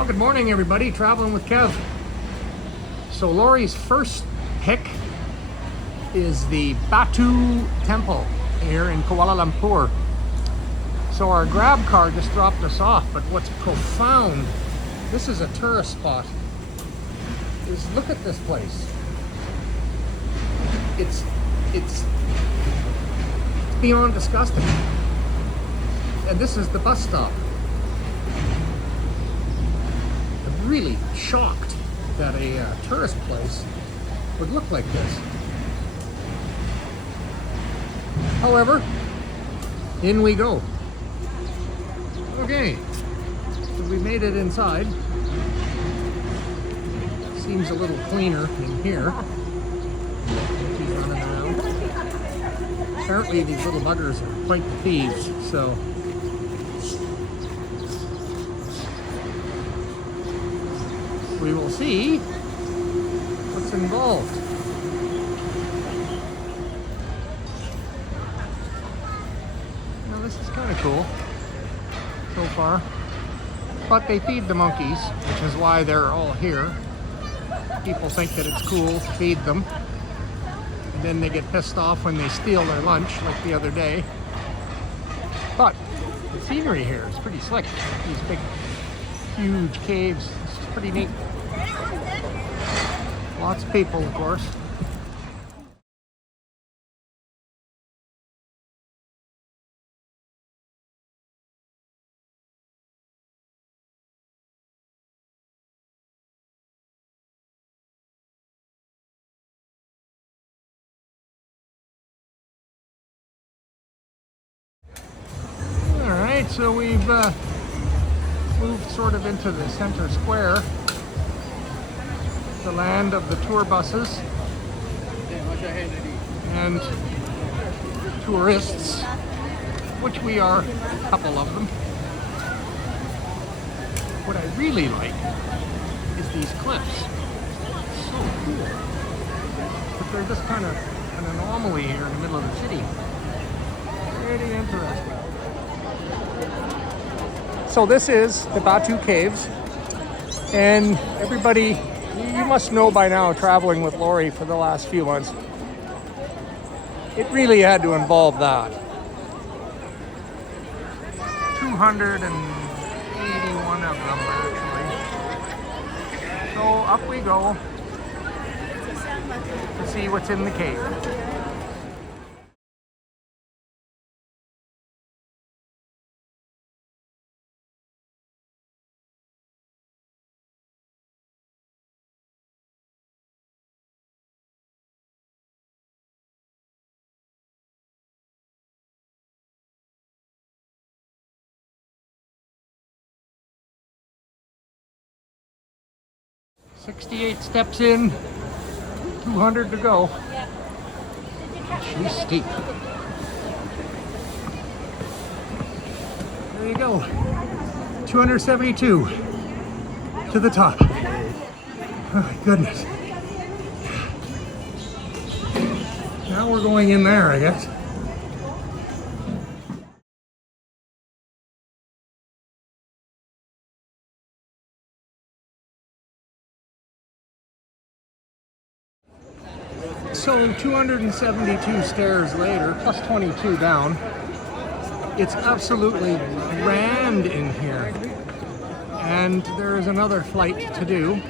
Well, good morning, everybody. Traveling with Kev. So Laurie's first pick is the Batu Temple here in Kuala Lumpur. So our grab car just dropped us off, but what's profound, this is a tourist spot, is look at this place. It's beyond disgusting. And this is the bus stop. I'm really shocked that a tourist place would look like this. However, in we go. Okay, so we made it inside. Seems a little cleaner in here. She's running around. Apparently these little buggers are quite the thieves, so we will see what's involved. Now this is kind of cool so far, but they feed the monkeys, which is why they're all here. People think that it's cool to feed them, and then they get pissed off when they steal their lunch, like the other day. But the scenery here is pretty slick. These big, huge caves. It's pretty neat. Lots of people, of course. Alright, so we've moved sort of into the center square, the land of the tour buses and tourists, which we are, a couple of them. What I really like is these cliffs. So cool. But they're just kind of an anomaly here in the middle of the city. Pretty interesting. So this is the Batu Caves, and everybody, you must know by now, traveling with Laurie for the last few months, it really had to involve that. 281 of them, actually. So up we go to see what's in the cave. "68 steps in, 200 to go." She's steep. There you go. 272 to the top. Oh my goodness. Now we're going in there, I guess. So 272 stairs later, plus 22 down, it's absolutely grand in here. And there is another flight to do.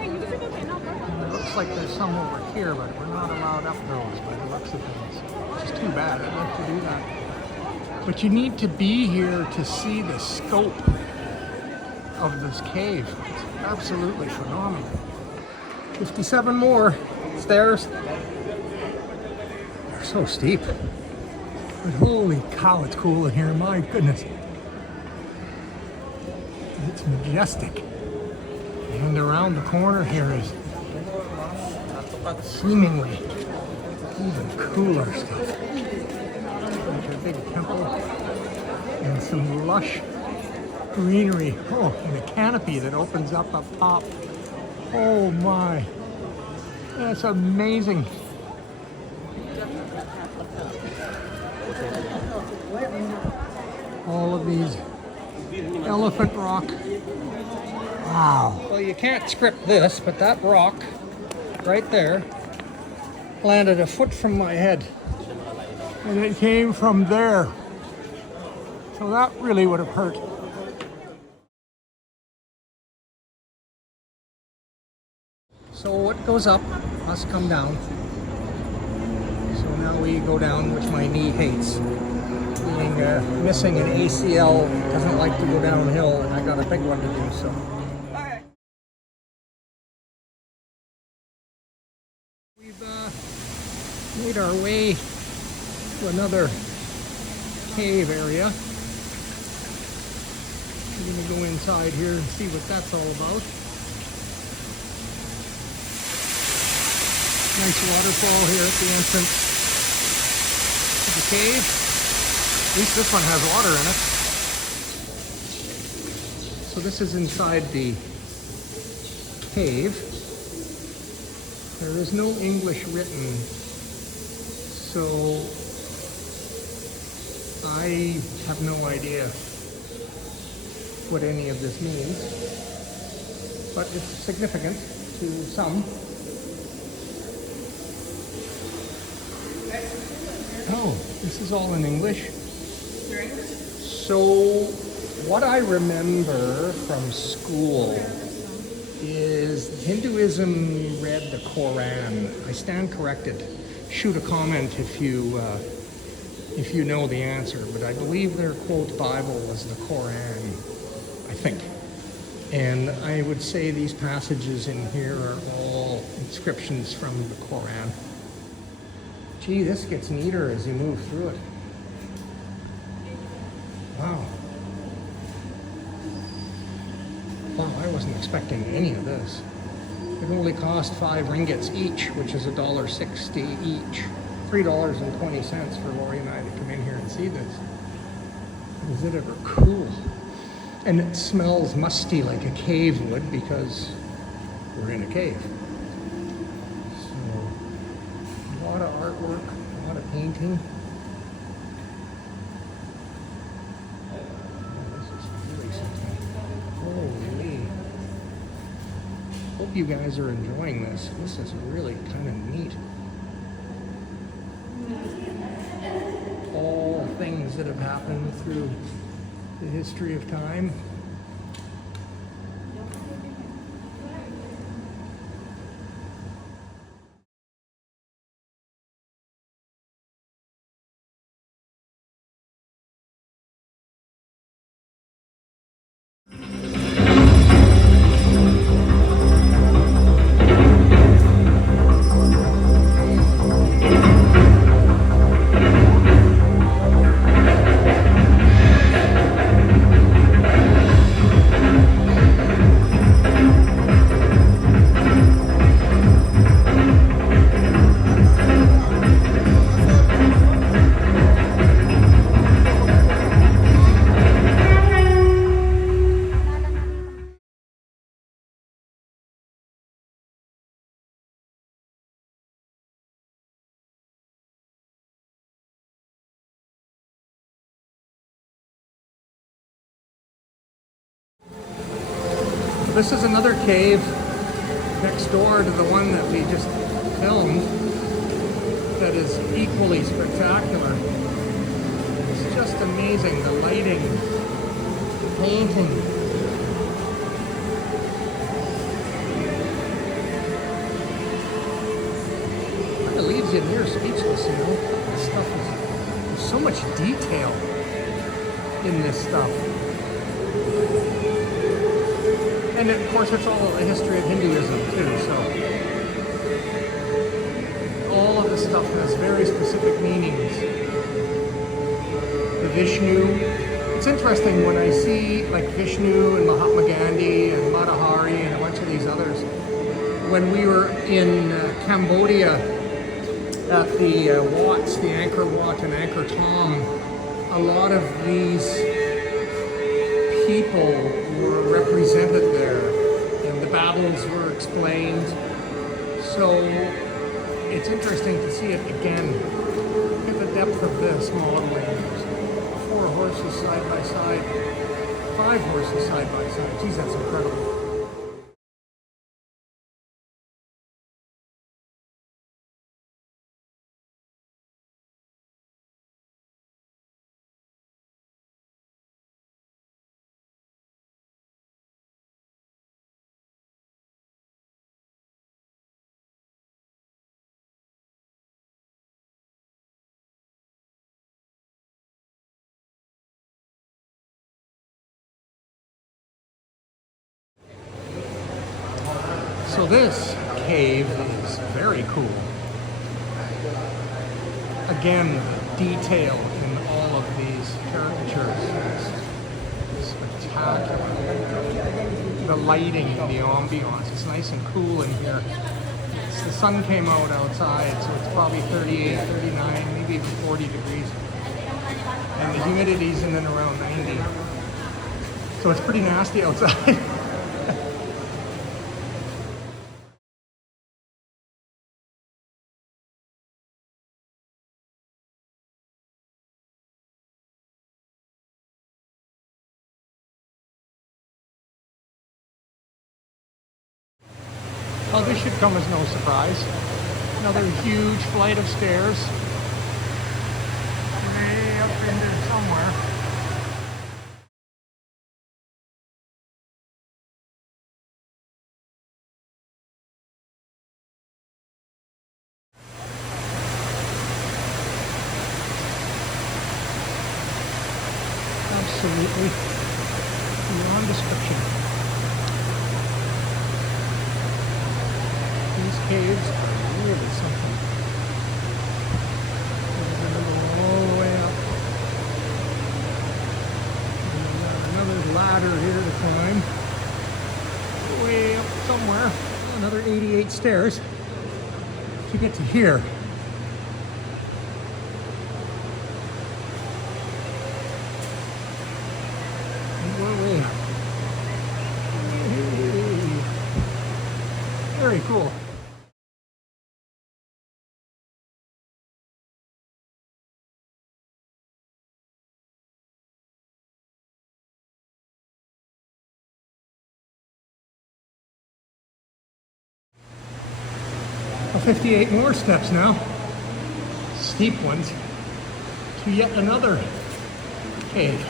It looks like there's some over here, but we're not allowed up those by the looks of things. Which is too bad, I'd like to do that. But you need to be here to see the scope of this cave. It's absolutely phenomenal. 57 more stairs. They're so steep. But holy cow, it's cool in here, my goodness. It's majestic. And around the corner here is seemingly even cooler stuff. Like a big temple and some lush greenery. Oh, and a canopy that opens up top. Oh my, that's amazing. All of these Elephant rock. Wow. Well, you can't script this, but that rock right there landed a foot from my head. And it came from there. So that really would have hurt. So what goes up must come down. So now we go down, which my knee hates. Being missing an ACL, doesn't like to go downhill, and I got a big one to do, so. We've made our way to another cave area. We're going to go inside here and see what that's all about. Nice waterfall here at the entrance to the cave. At least this one has water in it. So this is inside the cave. There is no English written, so I have no idea what any of this means, but it's significant to some. Oh, this is all in English. So what I remember from school is Hinduism read the Quran. I stand corrected. Shoot a comment if you know the answer, but I believe their quote Bible was the Quran, I think. And I would say these passages in here are all inscriptions from the Quran. Gee, this gets neater as you move through it. Wow. Wow, I wasn't expecting any of this. It only cost 5 ringgits each, which is $1.60 each. $3.20 for Lori and I to come in here and see this. Is it ever cool? And it smells musty like a cave would because we're in a cave. So, a lot of artwork, a lot of painting. Holy. Hope you guys are enjoying this. This is really kind of neat. All things that have happened through the history of time. This is another cave next door to the one that we just filmed that is equally spectacular. It's just amazing, the lighting, the painting. Kind of leaves you near speechless, you know? This stuff is, there's so much detail in this stuff. And of course, it's all a history of Hinduism too, so all of this stuff has very specific meanings. The Vishnu, it's interesting when I see like Vishnu and Mahatma Gandhi and Matahari and a bunch of these others. When we were in Cambodia at the Wats, the Angkor Wat and Angkor Thom, a lot of these people were represented there, and the battles were explained. So it's interesting to see it again. Look at the depth of this modeling. There's 4 horses side by side 5 horses side by side. Geez, that's incredible. So this cave is very cool. Again, the detail in all of these caricatures is spectacular. The lighting and the ambiance, it's nice and cool in here. The sun came out outside, so it's probably 38, 39, maybe even 40 degrees. And the humidity's in and around 90. So it's pretty nasty outside. Well, this should come as no surprise. Another huge flight of stairs. Way up into somewhere. Absolutely beyond description. These caves are really something. We're going to go all the way up. And we've got another ladder here to climb. Way up somewhere. Another 88 stairs to get to here. Very cool. Well, 58 more steps now, steep ones, to yet another cave.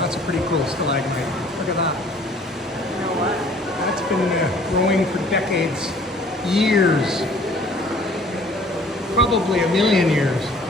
That's a pretty cool stalagmite. Look at that. You know what? That's been growing for decades, years, probably a million years.